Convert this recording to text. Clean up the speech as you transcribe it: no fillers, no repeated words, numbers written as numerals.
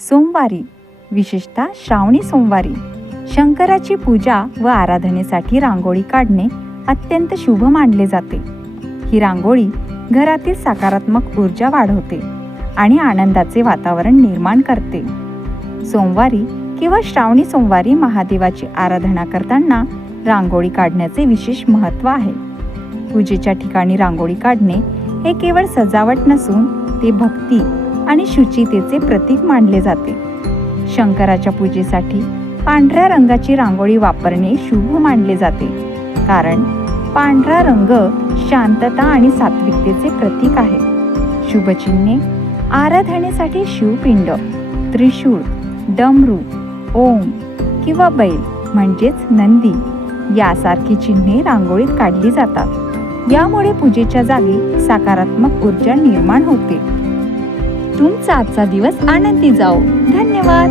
सोमवारी, विशेषतः श्रावणी सोमवारी शंकराची पूजा व आराधनेसाठी रांगोळी काढणे अत्यंत शुभ मानले जाते. ही रांगोळी घरातील सकारात्मक ऊर्जा वाढवते आणि आनंदाचे वातावरण निर्माण करते. सोमवारी किंवा श्रावणी सोमवारी महादेवाची आराधना करताना रांगोळी काढण्याचे विशेष महत्त्व आहे. पूजेच्या ठिकाणी रांगोळी काढणे हे केवळ सजावट नसून ते भक्ती आणि शुचितेचे प्रतीक मानले जाते. शंकराच्या पूजेसाठी पांढऱ्या रंगाची रांगोळी वापरणे शुभ मानले जाते, कारण पांढरा रंग शांतता आणि सात्विकतेचे प्रतीक आहे. शुभचिन्हे आराधनेसाठी शिवपिंड, त्रिशूळ, डमरू, ओम किंवा बैल म्हणजेच नंदी यासारखी चिन्हे रांगोळीत काढली जातात. यामुळे पूजेच्या जागी सकारात्मक ऊर्जा निर्माण होते. तुमचा आजचा दिवस आनंदी जाओ. धन्यवाद.